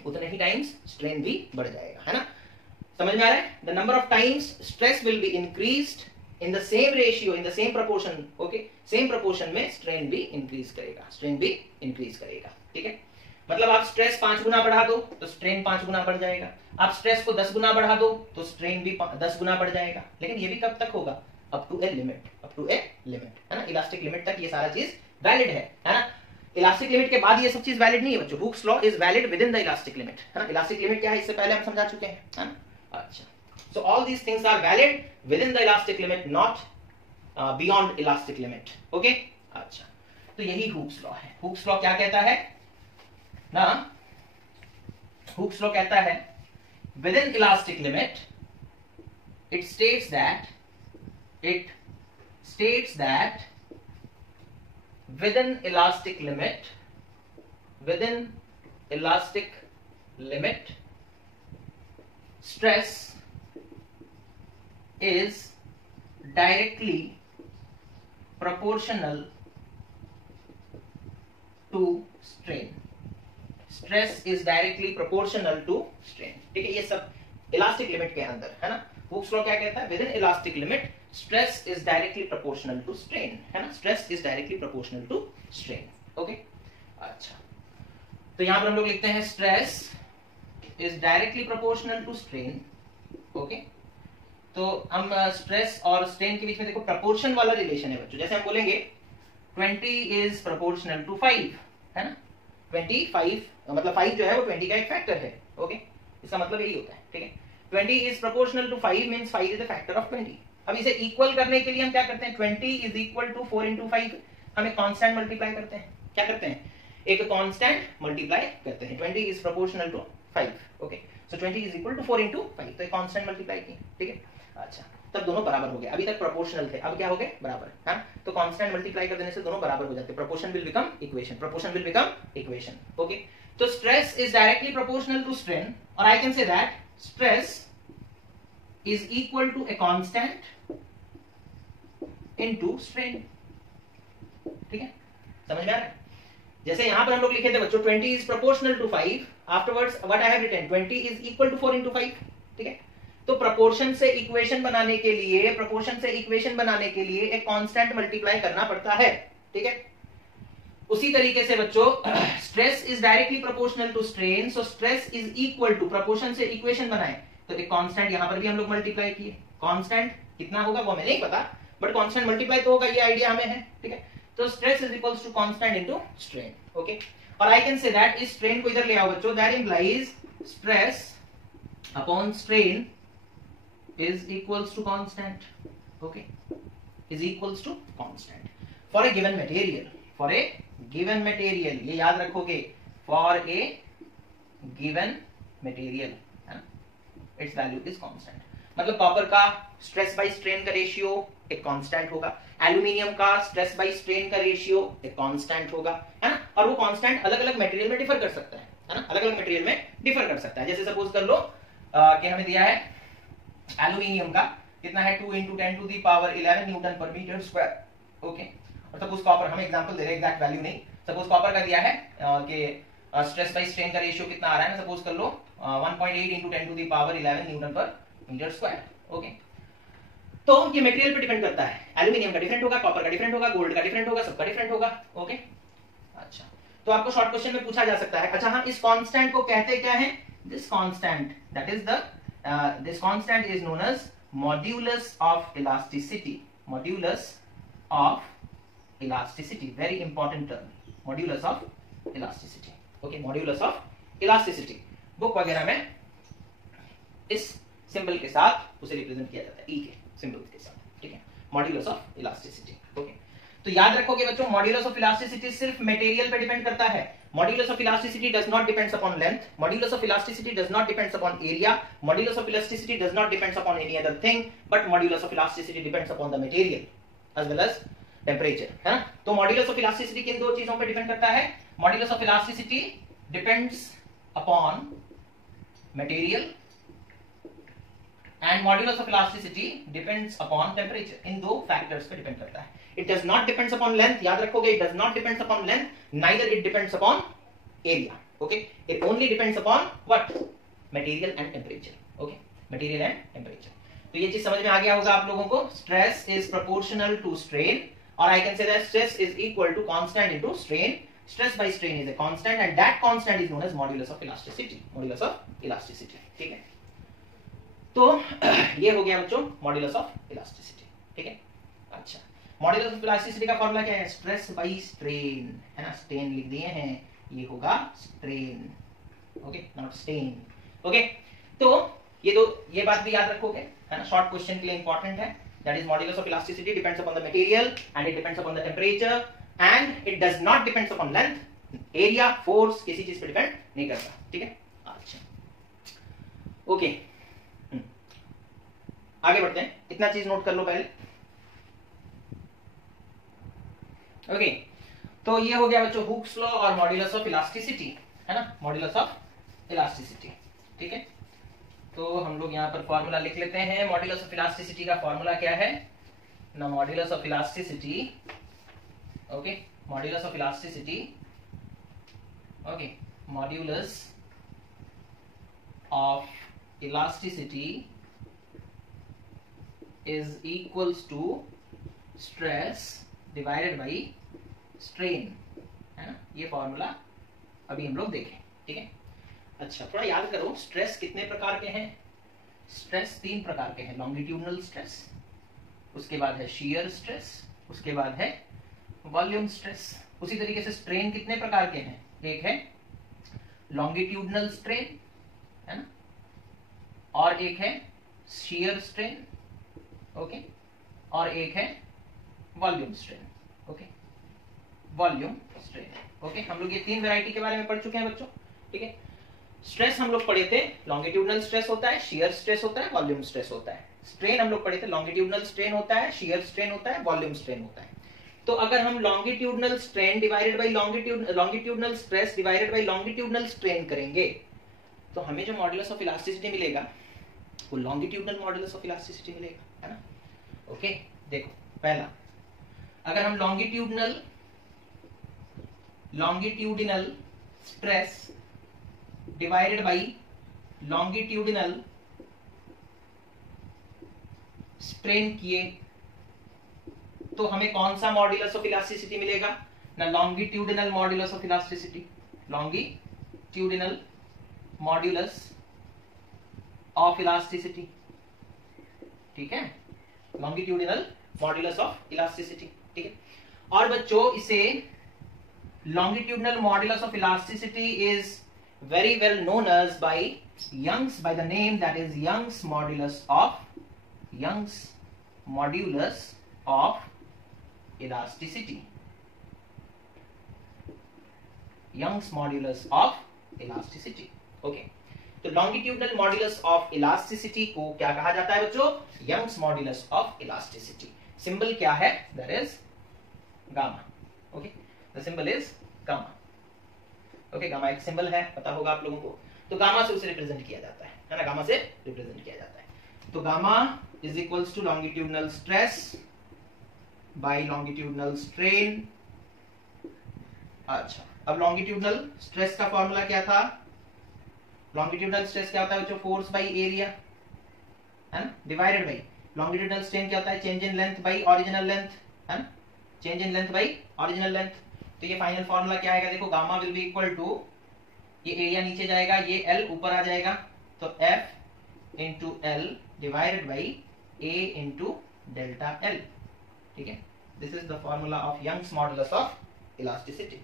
उतने ही टाइम्स स्ट्रेन भी बढ़ जाएगा, है ना। समझ में आ रहा है? The number of times stress will be increased in the same ratio, in the same proportion, okay, same proportion में स्ट्रेन भी इंक्रीज करेगा, स्ट्रेन भी इंक्रीज करेगा, ठीक है। मतलब आप स्ट्रेस 5 गुना बढ़ा दो तो स्ट्रेन 5 गुना बढ़ जाएगा, आप स्ट्रेस को 10 गुना बढ़ा दो तो स्ट्रेन भी 10 गुना बढ़ जाएगा। लेकिन ये भी कब तक होगा? Up to a limit, up to a limit, है ना। इलास्टिक लिमिट तक ये सारा चीज वैलिड है ना। इलास्टिक लिमिट के बाद ये सब चीज वैलिड नहीं है बच्चों। Hooke's law is valid within the elastic limit, है ना। इलास्टिक लिमिट क्या है इससे पहले हम समझा चुके हैं, है ना। अच्छा, so all these things are valid within the elastic limit, not beyond elastic limit, okay. अच्छा, तो यही हुक्स लॉ है। हुक्स लॉ क्या कहता है ना, हुक्स लॉ कहता है within elastic limit it states that within elastic limit stress is directly proportional to strain, stress is directly proportional to strain, ठीक है। ये सब इलास्टिक लिमिट के अंदर है ना। हुक्स लॉ क्या कहता है? Within elastic limit stress is directly proportional to strain, है ना। Stress is directly proportional to strain, okay. अच्छा, तो यहां पर हम लोग लिखते हैं stress is directly proportional to strain, okay. तो हम स्ट्रेस और स्ट्रेन के बीच में देखो प्रोपोर्शन वाला रिलेशन है बच्चों। जैसे हम बोलेंगे 20 इज प्रोपोर्शनल टू 5, है ना। 25 मतलब 5 जो है वो 20 का एक फैक्टर है, ओके। इसका मतलब यही होता है, ठीक है। 20 is proportional to 5 means 5 is the factor of 20। अब इसे इक्वल करने के लिए हम क्या करते हैं? 20 इज इक्वल टू 4 into 5, हम एक कांस्टेंट मल्टीप्लाई करते हैं। क्या करते हैं? एक कांस्टेंट मल्टीप्लाई करते हैं। 20 is proportional to 5, okay. So 20 is equal to 4 into 5, तो एक कांस्टेंट मल्टीप्लाई की, ठीक है। अच्छा, तब दोनों बराबर हो गए। अभी तक प्रोपोर्शनल थे, अब क्या हो गए? बराबर, है। तो कांस्टेंट मल्टीप्लाई कर देने से दोनों बराबर हो जाते हैं। Proportion will become equation, proportion will become equation, okay. तो stress is directly proportional to strain, और I can say that stress is equal to a constant into strain, ठीक है। समझ में आ रहा है? जैसे यहां पर हम लोग लिखे थे बच्चों 20 is proportional to 5, afterwards what I have written 20 is equal to 4 into 5, ठीक है। तो प्रोपोर्शन से इक्वेशन बनाने के लिए एक कांस्टेंट मल्टीप्लाई करना पड़ता है, ठीक है। उसी तरीके से बच्चों stress is directly proportional to strain, so stress is equal to proportion से इक्वेशन बनाए तो एक कांस्टेंट यहां पर भी हम लोग मल्टीप्लाई किए। कांस्टेंट कितना होगा वो हमें नहीं पता, बट कांस्टेंट मल्टीप्लाई तो होगा, ये आइडिया हमें है, ठीक है। तो stress is equals to constant into strain, okay. और आई कैन से दैट इस स्ट्रेन को इधर ले आओ बच्चों, that implies stress upon strain is equals to constant, okay, is equals to constant for a given material, for a given material, ये याद रखोगे, for a given material, है ना, its value is constant। मतलब कॉपर का स्ट्रेस बाय स्ट्रेन का रेशियो एक कांस्टेंट होगा, एल्यूमिनियम का स्ट्रेस बाय स्ट्रेन का रेशियो एक कांस्टेंट होगा, है ना। और वो कांस्टेंट अलग अलग मटेरियल में डिफर कर सकता है ना, अलग अलग मटेरियल में डिफर कर सकता है। जैसे सपोज कर लो कि हमें दिया है एल्यूमिनियम का कितना है 2 into 10 to the power 11 Newton पर मीटर स्क्वायर, ओके। और सपोज कॉपर, हम एग्जांपल दे रहे हैं, एग्जैक्ट वैल्यू नहीं, सपोज कॉपर का दिया है कि स्ट्रेस बाय स्ट्रेन का रेशियो कितना आ रहा है, सपोज कर लो 1.8 into 10 to the power 11 Newton पर मीटर स्क्वायर, ओके। तो ये मटेरियल पे डिपेंड करता है, एल्यूमिनियम का डिफरेंट होगा, कॉपर का डिफरेंट होगा, गोल्ड का डिफरेंट होगा, सबका डिफरेंट होगा, ओके। अच्छा, तो आपको शॉर्ट क्वेश्चन में पूछा जा सकता है, अच्छा हाँ, इस कांस्टेंट को कहते क्या है? This constant, that is the this constant is known as modulus of elasticity, modulus of elasticity, very important term, modulus of elasticity, okay, modulus of elasticity। Book वगैरह में इस सिंबल के साथ उसे रिप्रेजेंट किया जाता है, ई के सिंबल के साथ, ठीक है, modulus of elasticity, okay। तो याद रखोगे बच्चों, मॉड्यूलस ऑफ इलास्टिसिटी सिर्फ मटेरियल पे डिपेंड करता है. Modulus of elasticity does not depends upon length, modulus of elasticity does not depends upon area, modulus of elasticity does not depends upon any other thing, but modulus of elasticity depends upon the material as well as temperature, है ना. तो मॉड्यूलस ऑफ इलास्टिसिटी किन दो चीजों पे डिपेंड करता है? Modulus of elasticity depends upon material and modulus of elasticity depends upon temperature. इन दो फैक्टर्स पे डिपेंड करता है. It does not depends upon length, याद रखोगे, it does not depends upon length, neither it depends upon area. Okay, it only depends upon what? Material and temperature. Okay, material and temperature. तो ये चीज समझ में आ गया होगा आप लोगों को. Stress is proportional to strain, और I can say that stress is equal to constant into strain. Stress by strain is a constant and that constant is known as modulus of elasticity. Modulus of elasticity. ठीक है. तो ये हो गया बच्चों मॉड्यूलस ऑफ इलास्टिसिटी. ठीक है. अच्छा, मॉड्यूलस ऑफ इलास्टिसिटी का फॉर्मूला क्या है? स्ट्रेस बाई स्ट्रेन, है ना. स्ट्रेन लिख दिए हैं, ये होगा strain. Okay, not strain. Okay, तो ये बात भी याद रखोगे, है ना. शॉर्ट क्वेश्चन के लिए इंपॉर्टेंट है. That is modulus of elasticity depends upon the material and it depends upon the temperature and it does not depends upon length, area, force, किसी चीज पे डिपेंड नहीं करता. ठीक है. अच्छा, ओके, आगे बढ़ते हैं. इतना चीज नोट कर लो पहले. ओके, तो ये हो गया बच्चों हुक्स लॉ और मॉड्यूलस ऑफ इलास्टिसिटी, है ना. Modulus of elasticity. ठीक है. तो हम लोग यहाँ पर फॉर्मूला लिख लेते हैं. मॉड्यूलस ऑफ इलास्टिसिटी का फॉर्मूला क्या है ना? Modulus of elasticity, okay, modulus of elasticity, okay, modulus of elasticity is equals to stress divided by strain, है ना. ये फॉर्मूला अभी हम लोग देखें. ठीक है. अच्छा, थोड़ा याद करो, स्ट्रेस कितने प्रकार के हैं? स्ट्रेस 3 प्रकार के हैं. लॉन्गिट्यूडनल स्ट्रेस, उसके बाद है शियर स्ट्रेस, उसके बाद है वॉल्यूम स्ट्रेस. उसी तरीके से स्ट्रेन कितने प्रकार के हैं? एक है लॉन्गिट्यूडनल स्ट्रेन, है ना, और एक है शियर स्ट्रेन, ओके, और एक है volume strain. Okay, volume strain. Okay, हम लोग ये 3 वैरायटी के बारे में पढ़ चुके हैं बच्चों. ठीक है. स्ट्रेस हम लोग पढ़े थे, लॉन्गिट्यूडनल स्ट्रेस होता है, शियर स्ट्रेस होता है, वॉल्यूम स्ट्रेस होता है. स्ट्रेन हम लोग पढ़े थे, लॉन्गिट्यूडनल स्ट्रेन होता है, शियर स्ट्रेन होता है, वॉल्यूम स्ट्रेन होता है. तो अगर हम longitudinal strain divided by longitudinal stress divided by longitudinal strain करेंगे तो हमें जो मॉड्यूलस ऑफ इलास्टिसिटी मिलेगा वो लॉन्गिट्यूडनल मॉड्यूलस ऑफ इलास्टिसिटी मिलेगा, है ना. ओके, देखो पहला, अगर हम longitudinal stress divided by longitudinal strain किए तो हमें कौन सा मॉड्यूलस ऑफ इलास्टिसिटी मिलेगा ना? Longitudinal modulus of elasticity. Longitudinal modulus of elasticity. ठीक है, लॉन्गिट्यूडिनल मॉड्यूलस ऑफ इलास्टिसिटी. ठीक है. और बच्चों इसे longitudinal modulus of elasticity is very well known as by the name that is Young's modulus of elasticity. Young's modulus of elasticity. Okay, तो longitudinal modulus of elasticity को क्या कहा जाता है बच्चों? Young's modulus of elasticity. Symbol क्या है? That is gamma. Okay, the symbol is gamma. Okay, gamma एक सिंबल है, पता होगा आप लोगों को. तो गामा से उसे रिप्रेजेंट किया जाता है ना. गामा से रिप्रेजेंट किया जाता है. तो gamma is equals to longitudinal stress by longitudinal strain. अच्छा, अब लॉन्गिट्यूडनल स्ट्रेस का फॉर्मूला क्या था? लॉन्गिट्यूडनल स्ट्रेस क्या होता है बच्चों? फोर्स बाय एरिया, है ना, डिवाइडेड बाय लॉन्गिट्यूडनल स्ट्रेन क्या होता है? Change in length by original length, है ना, change in length by original length. तो ये फाइनल फॉर्मूला क्या आएगा? देखो, gamma will be equal to, ये एरिया नीचे जाएगा, ये एल ऊपर आ जाएगा, तो F into L divided by A into delta L. ठीक है, this is the formula of Young's modulus of elasticity.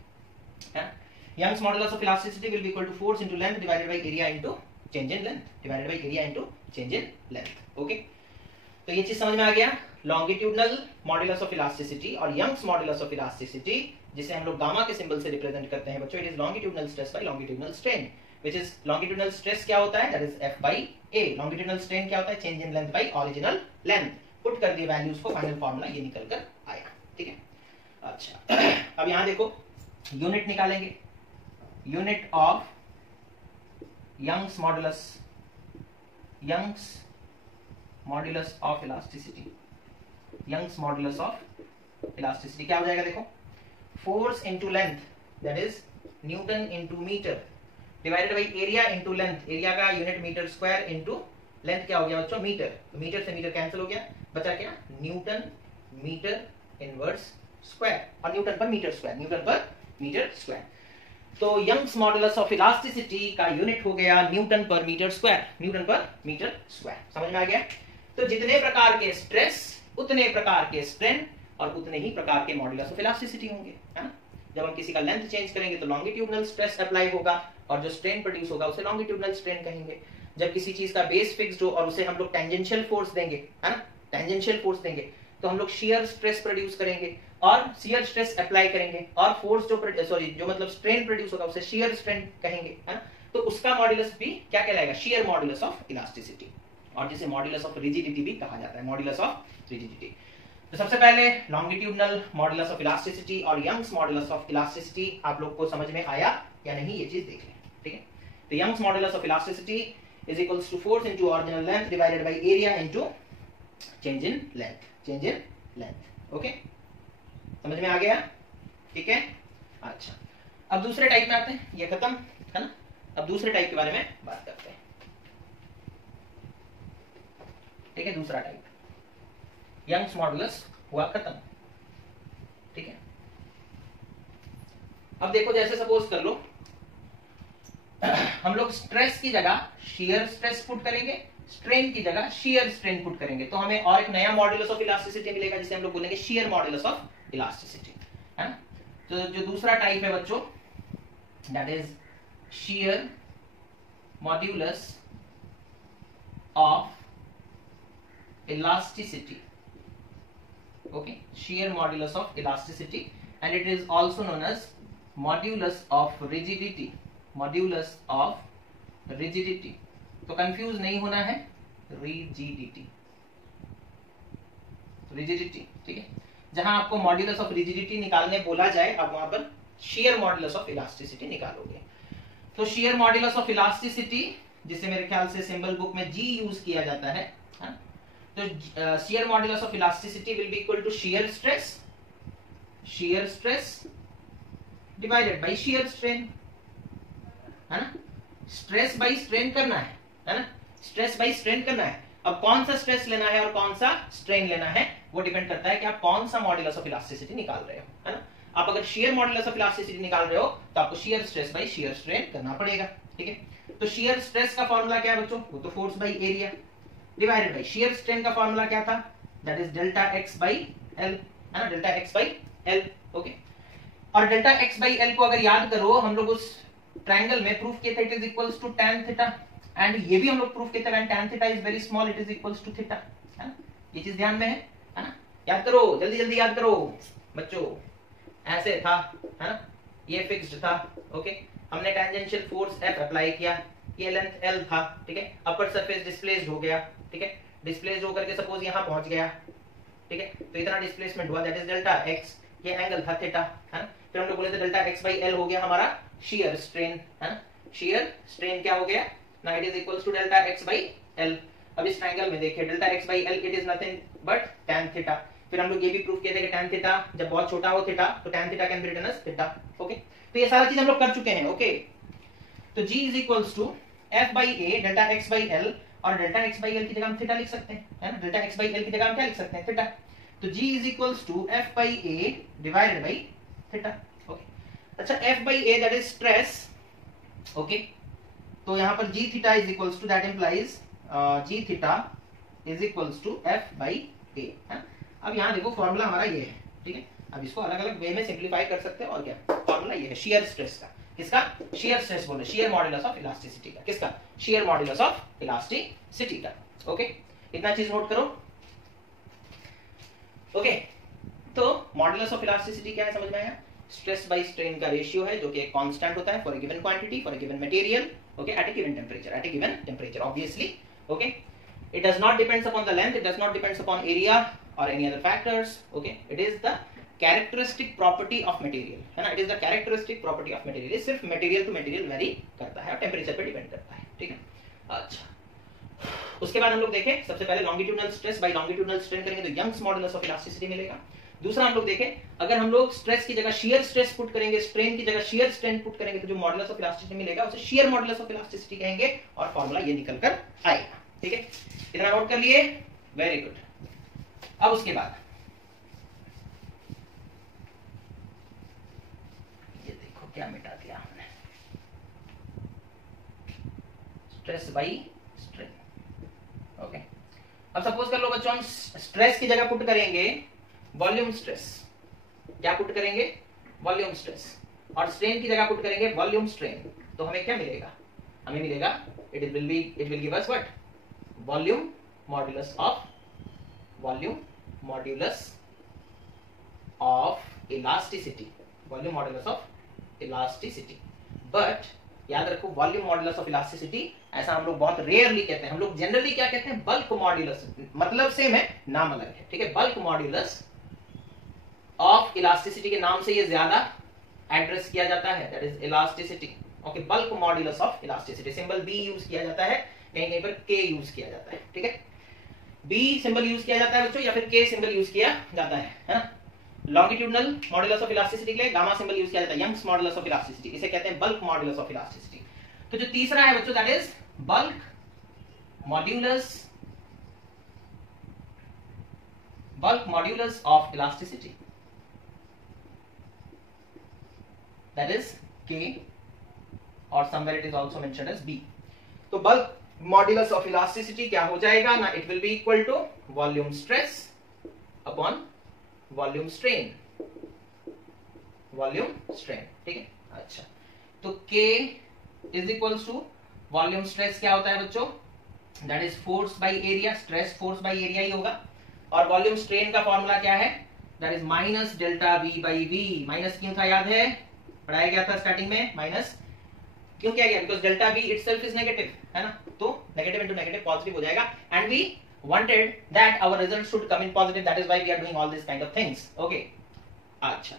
Young's modulus of elasticity will be equal to force into length divided by area into change in length divided by area into change in length. Okay, तो ये चीज समझ में आ गया. लॉन्गिट्यूडनल मॉड्यूलस ऑफ इलास्टिसिटी और यंग्स मॉड्यूलस ऑफ इलास्टिसिटी, जिसे हम लोग गामा के सिंबल से रिप्रेजेंट करते हैं बच्चों, it is longitudinal stress by longitudinal strain, which is longitudinal stress क्या होता है, that is F by A। Longitudinal strain क्या होता है, change in length by original length. Put कर दिए वैल्यूज को, फाइनल फार्मूला ये निकल कर आया, ठीक है। अच्छा अब यहां देखो यूनिट निकालेंगे, unit of Young's modulus of elasticity, Young's modulus of elasticity क्या हो जाएगा, देखो force into length that is newton into metre divided by area into length, area का unit metre square into length क्या हो गया बच्चों, मीटर। तो मीटर से मीटर कैंसिल हो गया, बचा क्या, न्यूटन मीटर इनवर्स स्क्वायर, और न्यूटन पर मीटर स्क्वायर, न्यूटन पर मीटर स्क्वायर। तो यंग्स मॉडुलस ऑफ इलास्टिसिटी का यूनिट हो गया न्यूटन पर मीटर स्क्वायर, न्यूटन पर मीटर स्क्वायर। समझ में आ गया। तो जितने प्रकार के स्ट्रेस उतने प्रकार के स्ट्रेन और उतने ही प्रकार के मॉडुलस ऑफ इलास्टिसिटी होंगे, है ना। जब हम किसी का लेंथ चेंज करेंगे तो लॉन्गिट्यूडनल स्ट्रेस अप्लाई होगा और जो स्ट्रेन प्रोड्यूस होगा उसे लॉन्गिट्यूडनल स्ट्रेन कहेंगे। जब किसी चीज का बेस फिक्स्ड हो और उसे हम लोग टेंजेंशियल फोर्स देंगे, है ना, टेंजेंशियल फोर्स देंगे, तो हम लोग शियर स्ट्रेस प्रोड्यूस करेंगे और शियर स्ट्रेस अप्लाई करेंगे, और फोर्स जो मतलब स्ट्रेन प्रोड्यूस होगा उसे शियर स्ट्रेन कहेंगे, है ना। तो उसका मॉड्यूलस भी क्या कहलाएगा, शियर मॉड्यूलस ऑफ इलास्टिसिटी, और जिसे मॉड्यूलस ऑफ रिजिडिटी भी कहा जाता है, मॉड्यूलस ऑफ रिजिडिटी। तो सबसे पहले लॉन्गिट्यूडनल मॉड्यूलस ऑफ इलास्टिसिटी और यंग्स मॉड्यूलस ऑफ इलास्टिसिटी आप लोग को समझ में आया या नहीं, ये चीज देख लें, ठीक है। तो Young's modulus of elasticity is equals to force into original length divided by area into change in length, okay, समझ में आ गया, ठीक है। अच्छा अब दूसरे टाइप में आते हैं, ये खत्म है ना। अब दूसरे टाइप के बारे में बात करते हैं, ठीक है। दूसरा टाइप यंग्स मॉडुलस हुआ खत्म, ठीक है। अब देखो जैसे सपोज कर लो हम लोग स्ट्रेस की जगह शियर स्ट्रेस पुट करेंगे, स्ट्रेन की जगह शियर स्ट्रेन पुट करेंगे, तो हमें और एक नया मॉड्यूलस ऑफ इलास्टिसिटी मिलेगा जिसे हम लोग बोलेंगे शियर मॉड्यूलस ऑफ इलास्टिसिटी, है ना। तो जो दूसरा टाइप है बच्चों that is shear modulus of elasticity, okay, shear modulus of elasticity, and it is also known as modulus of rigidity, modulus of rigidity। तो कंफ्यूज नहीं होना है, rigidity, ठीक है। जहां आपको मॉड्यूलस ऑफ रिजिडिटी निकालने बोला जाए आप वहां पर shear modulus of elasticity निकालोगे। तो shear modulus of elasticity जिसे मेरे ख्याल से सिंबल बुक में G यूज किया जाता है, तो shear modulus of elasticity will be equal to shear stress divided by shear strain, है ना। स्ट्रेस बाई स्ट्रेन करना है ना, स्ट्रेस बाई स्ट्रेन करना है। अब कौन सा स्ट्रेस लेना है और कौन सा स्ट्रेन लेना है वो डिपेंड करता है कि आप कौन सा मॉड्यूलस ऑफ इलास्टिसिटी निकाल रहे हो, है ना। आप अगर shear मॉड्यूलस ऑफ इलास्टिसिटी निकाल रहे हो तो आपको shear stress by shear strain करना पड़ेगा, ठीक है। तो shear stress का फॉर्मूला क्या है बच्चों, वो तो force by area divided by shear strain का फॉर्मूला क्या था, that is delta x by L, है ना, delta x by L, okay. और डेल्टा एक्स बाई एल को अगर याद करो हम लोग उस ट्रायंगल में प्रूफ किए थे it is equals to tan theta, and ये भी हम लोग प्रूफ किए थे when tan theta is very small it is equals to theta, है ना। ये चीज ध्यान में है ना, याद करो, जल्दी जल्दी याद करो बच्चों। ऐसे था, है ना, ये फिक्स्ड था, ओके। हमने टेंजेंशियल फोर्स F अप्लाई किया, ये लेंथ L था, ठीक है। अपर सरफेस डिस्प्लेस्ड हो गया, ठीक है। डिस्प्लेस्ड होकर के सपोज यहां पहुंच गया, ठीक है। तो इतना डिस्प्लेसमेंट हुआ दैट इज डेल्टा x, ये एंगल था थीटा, है ना। फिर हम लोग बोले थे डेल्टा x बाई एल हो गया हमारा शियर स्ट्रेन, है ना। शियर स्ट्रेन क्या हो गया ना, it is equals to delta x by L. अब इस ट्रायंगल में देखिए delta x by L it is nothing but tan theta. फिर हम लोग ये भी प्रूफ किए थे कि tan थीटा जब बहुत छोटा हो थीटा तो tan theta can be written as theta, okay. तो ये सारा चीज हम लोग कर चुके हैं, ओके। तो G is equals to F by A delta x by L, और डेल्टा x बाई एल की जगह हम थीटा लिख सकते हैं, है ना। डेल्टा x बाई एल की जगह हम क्या लिख सकते हैं, थीटा। तो G is equals to F by A divided by theta, okay. अच्छा F by A that is stress, okay. तो यहां पर G theta is equals to that implies G theta is equals to F by A, है। अब यहां देखो फार्मूला हमारा ये है, ठीक है। अब इसको अलग अलग वे में सिंप्लीफाई कर सकते हैं, और क्या फार्मूला ये है शियर स्ट्रेस का, किसका, शियर स्ट्रेस बोले, शियर मॉड्यूलस ऑफ इलास्टिसिटी का, किसका, शियर मॉड्यूलस ऑफ इलास्टिसिटी का, ओके। इतना चीज नोट करो। ओके, तो मॉडुलस ऑफ इलास्टिसिटी क्या है समझ में आया? स्ट्रेस बाय स्ट्रेन का रेशियो है जो कि एक कांस्टेंट होता है for a given quantity, for a given material, okay, at a given temperature, obviously, okay. It does not depends upon the length, it does not depends upon area or any other factors, okay. It is the characteristic property of material, है ना. It is the characteristic property of material. ये सिर्फ material to material vary करता है और टेम्परेचर पे डिपेंड करता है, ठीक है. अच्छा, उसके बाद हम लोग देखें सबसे पहले longitudinal stress by longitudinal strain करेंगे तो यंग्स मॉडुलस ऑफ इलास्टिसिटी मिलेगा. दूसरा हम लोग देखें अगर हम लोग स्ट्रेस की जगह शियर स्ट्रेस पुट करेंगे, स्ट्रेन की जगह शियर स्ट्रेन पुट करेंगे तो जो मॉडुलस ऑफ इलास्टिसिटी मिलेगा उसे शियर मॉडुलस ऑफ इलास्टिसिटी कहेंगे और फॉर्मूला ये निकल कर आएगा, ठीक है. इतना नोट कर लिए, वेरी गुड. अब उसके बाद ये देखो क्या मिटा दिया हमने, स्ट्रेस बाई स्ट्रेन, ओके. अब सपोज कर लो बच्चों हम स्ट्रेस की जगह पुट करेंगे वॉल्यूम स्ट्रेस. क्या पुट करेंगे? Volume stress. और स्ट्रेन की जगह पुट करेंगे वॉल्यूम स्ट्रेन. तो हमें क्या मिलेगा? हमें मिलेगा it will give us what? Volume modulus of elasticity, volume modulus of elasticity. But याद रखो वॉल्यूम मॉड्यूलस ऑफ इलास्टिसिटी ऐसा हम लोग बहुत रेयरली कहते हैं. हम लोग जनरली क्या कहते हैं? Bulk modulus. मतलब सेम है, नाम अलग है, ठीक है. बल्क मॉड्यूलस ऑफ इलास्टिसिटी के नाम से ये ज्यादा एड्रेस किया जाता है, that is elasticity, okay. Bulk modulus of elasticity, symbol B use किया जाता है, कहीं कहीं पर के यूज किया जाता है, ठीक है. बी सिंबल यूज किया जाता है बच्चों या फिर के सिंबल यूज किया जाता है. लॉन्गिट्यूडनल मॉड्यूलस ऑफ इलास्टिसिटी के लिए गामा सिंबल यूज किया जाता है, यंग्स मॉड्यूलस ऑफ इलास्टिसिटी, इसे कहते हैं बल्क मॉड्यूलस ऑफ इलास्टिसिटी. तो जो तीसरा है बच्चों that is bulk modulus of elasticity, that is K और somewhere it is also mentioned as B. तो बल्क मॉड्यूलस ऑफ इलास्टिसिटी क्या हो जाएगा ना? It will be equal to volume stress upon volume strain, ठीक है. अच्छा, तो K is equals to volume stress क्या होता है बच्चों? That is force by area, stress force by area ही होगा. और वॉल्यूम स्ट्रेन का फॉर्मूला क्या है? That is minus delta V by V. Minus क्यों था याद है? पढ़ाया गया था स्टार्टिंग में. माइनस क्यों किया गया? Because delta V itself is negative, है ना. तो नेगेटिव इंटू नेगेटिव पॉजिटिव हो जाएगा and we wanted that our result should come in positive, that is why we are doing all these kind of things, okay. अच्छा,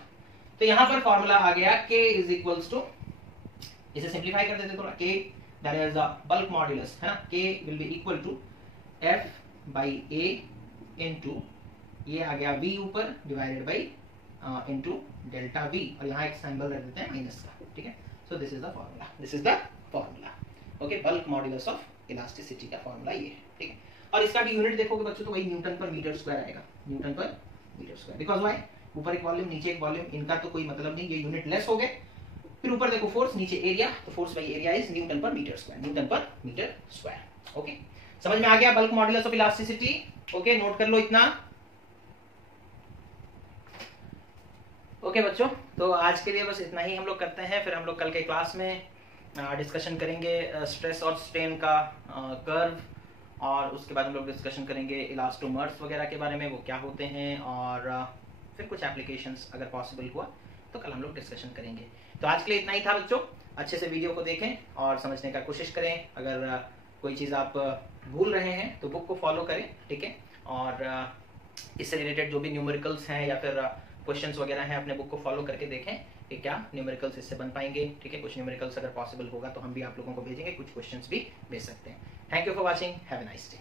तो यहां पर फॉर्मूला आ गया K is equals to, इसे सिंप्लीफाई कर देते थोड़ा. K that is a bulk modulus, है ना. K will be equal to F by A into ये आ गया V ऊपर divided by into delta V और यहाँ एक सिंबल रख देते हैं माइनस का, ठीक है. So this is the formula, okay. Bulk modulus of elasticity का फॉर्मूला ये है, ठीक है. और इसका भी यूनिट देखोगे बच्चों तो वही न्यूटन पर मीटर स्क्वायर आएगा, न्यूटन पर मीटर स्क्वायर. Because why? ऊपर एक वॉल्यूम नीचे एक वॉल्यूम, इनका तो कोई मतलब नहीं, ये यूनिट लेस हो गए. फिर ऊपर देखो फोर्स, नीचे एरिया, तो force by area is Newton पर मीटर स्क्वायर, ओके. समझ में आ गया bulk modulus of elasticity, okay. Note कर लो इतना, ओके बच्चों. तो आज के लिए बस इतना ही हम लोग करते हैं. फिर हम लोग कल के क्लास में डिस्कशन करेंगे स्ट्रेस और स्ट्रेन का कर्व, और उसके बाद हम लोग डिस्कशन करेंगे इलास्टोमर्स वगैरह के बारे में, वो क्या होते हैं, और फिर कुछ एप्लीकेशंस अगर पॉसिबल हुआ तो कल हम लोग डिस्कशन करेंगे. तो आज के लिए इतना ही था बच्चों. अच्छे से वीडियो को देखें और समझने का कोशिश करें. अगर कोई चीज़ आप भूल रहे हैं तो बुक को फॉलो करें, ठीक है. और इससे रिलेटेड जो भी न्यूमेरिकल्स हैं या फिर क्वेश्चंस वगैरह हैं अपने बुक को फॉलो करके देखें कि क्या न्यूमेरिकल्स इससे बन पाएंगे, ठीक है. कुछ न्यूमेरिकल्स अगर पॉसिबल होगा तो हम भी आप लोगों को भेजेंगे, कुछ क्वेश्चंस भी भेज सकते हैं. Thank you for watching, have a nice day.